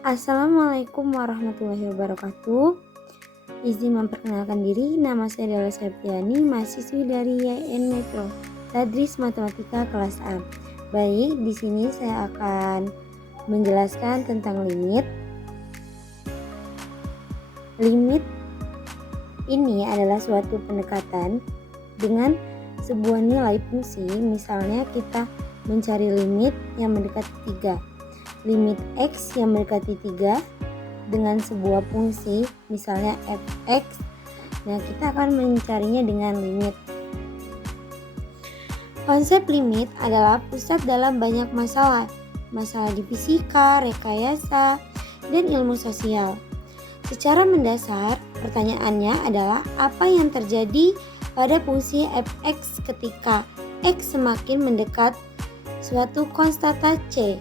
Assalamualaikum warahmatullahi wabarakatuh. Izin memperkenalkan diri, nama saya adalah Septiani, mahasiswi dari YN Metro, Tadris Matematika kelas A. Baik, di sini saya akan menjelaskan tentang limit. Limit ini adalah suatu pendekatan dengan sebuah nilai fungsi. Misalnya kita mencari limit yang mendekati 3. Limit X yang mendekati 3 dengan sebuah fungsi, misalnya fx. Nah, kita akan mencarinya dengan limit. Konsep limit adalah pusat dalam banyak masalah di fisika, rekayasa, dan ilmu sosial. Secara mendasar, pertanyaannya adalah apa yang terjadi pada fungsi fx ketika x semakin mendekat suatu konstanta C.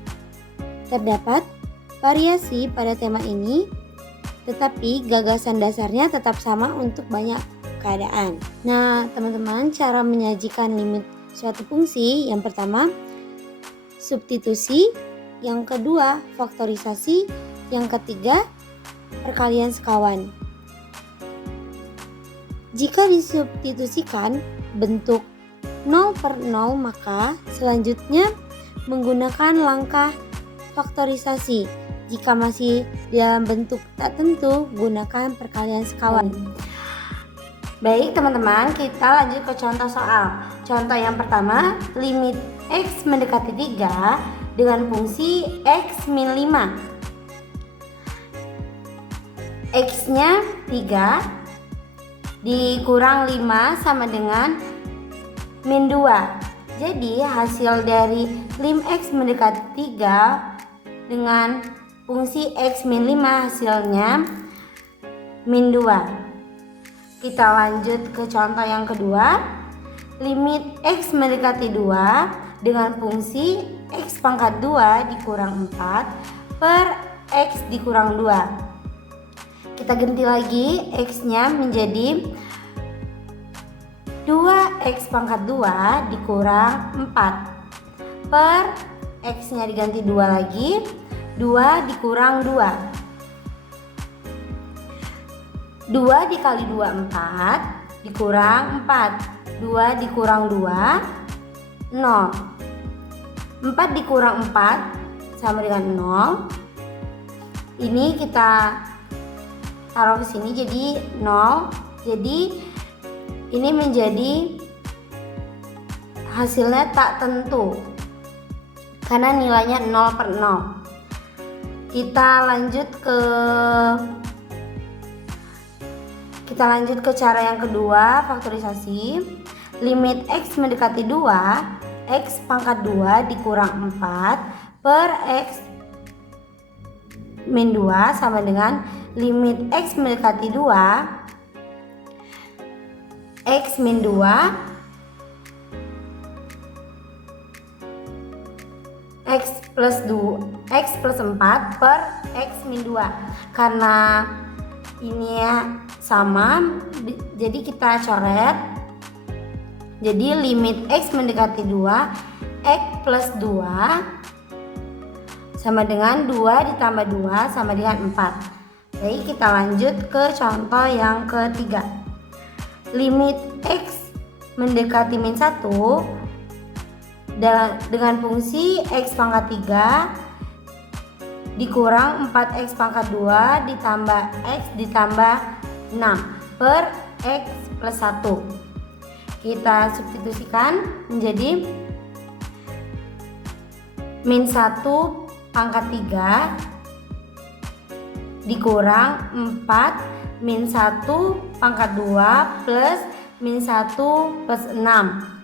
Terdapat variasi pada tema ini, tetapi gagasan dasarnya tetap sama untuk banyak keadaan. Nah, teman-teman, cara menyajikan limit suatu fungsi, yang pertama substitusi, yang kedua faktorisasi, yang ketiga perkalian sekawan. Jika disubstitusikan bentuk 0/0, maka selanjutnya menggunakan langkah faktorisasi. Jika masih dalam bentuk tak tentu, gunakan perkalian sekawan. Baik teman-teman, kita lanjut ke contoh soal. Contoh yang pertama, limit x mendekati 3 dengan fungsi x min 5. X-nya 3 dikurang 5 sama dengan min 2. Jadi hasil dari lim x mendekati 3 dengan fungsi x min 5 hasilnya min 2. Kita lanjut ke contoh yang kedua. Limit x mendekati 2 dengan fungsi x pangkat 2 dikurang 4 per x dikurang 2. Kita ganti lagi, x-nya menjadi 2x pangkat 2 dikurang 4 per x-nya diganti 2 lagi, 2 dikurang 2. 2 dikali 2 4 dikurang 4. 2 dikurang 2 0. 4 dikurang 4 sama dengan 0. Ini kita taruh ke sini jadi 0. Jadi ini menjadi hasilnya tak tentu karena nilainya 0/0. Kita lanjut ke cara yang kedua, faktorisasi. Limit x mendekati 2, x pangkat 2 dikurang 4 per x min 2 sama dengan limit x mendekati 2, x min 2 x plus 4 per x min 2. Karena ini ya sama, jadi kita coret. Jadi limit x mendekati 2, x plus 2 sama dengan 2 ditambah 2 sama dengan 4. Baik, kita lanjut ke contoh yang ketiga. Limit x mendekati min 1 dengan fungsi x pangkat 3 dikurang 4x pangkat 2 ditambah x ditambah 6 per x plus 1. Kita substitusikan menjadi min 1 pangkat 3 dikurang 4 min 1 pangkat 2 plus min 1 plus 6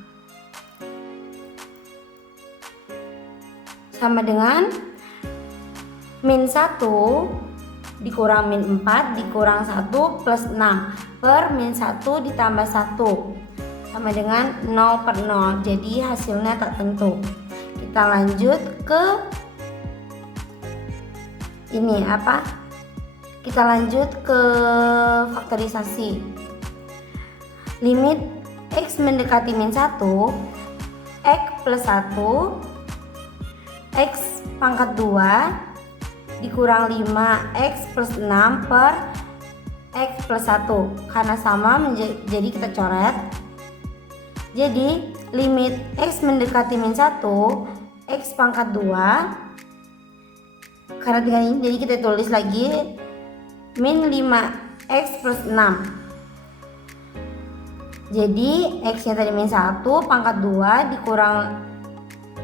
sama dengan min 1 dikurang min 4 dikurang 1 plus 6 per min 1 ditambah 1 sama dengan 0/0. Jadi hasilnya tak tentu. Kita lanjut ke kita lanjut ke faktorisasi. Limit x mendekati min 1, x plus 1, x pangkat 2 dikurang 5x plus 6 per x plus 1. Karena sama jadi kita coret. Jadi limit x mendekati min 1, x pangkat 2. Karena dengan ini jadi kita tulis lagi min 5x plus 6. Jadi x nya tadi min 1 pangkat 2 dikurang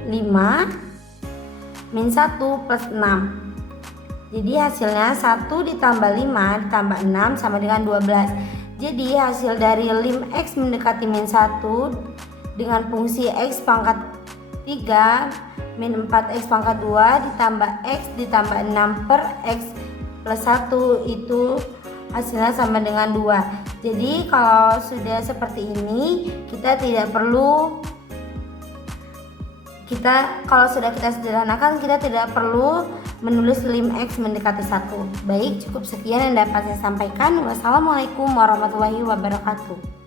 5 min 1 plus 6. Jadi hasilnya 1 ditambah 5 ditambah 6 sama dengan 12. Jadi hasil dari lim x mendekati min 1 dengan fungsi x pangkat 3 min 4x pangkat 2 ditambah x ditambah 6 per x plus 1 itu hasilnya sama dengan 2. Jadi kalau sudah seperti ini kalau sudah kita sederhanakan, kita tidak perlu menulis lim x mendekati 1. Baik, cukup sekian yang dapat saya sampaikan. Wassalamualaikum warahmatullahi wabarakatuh.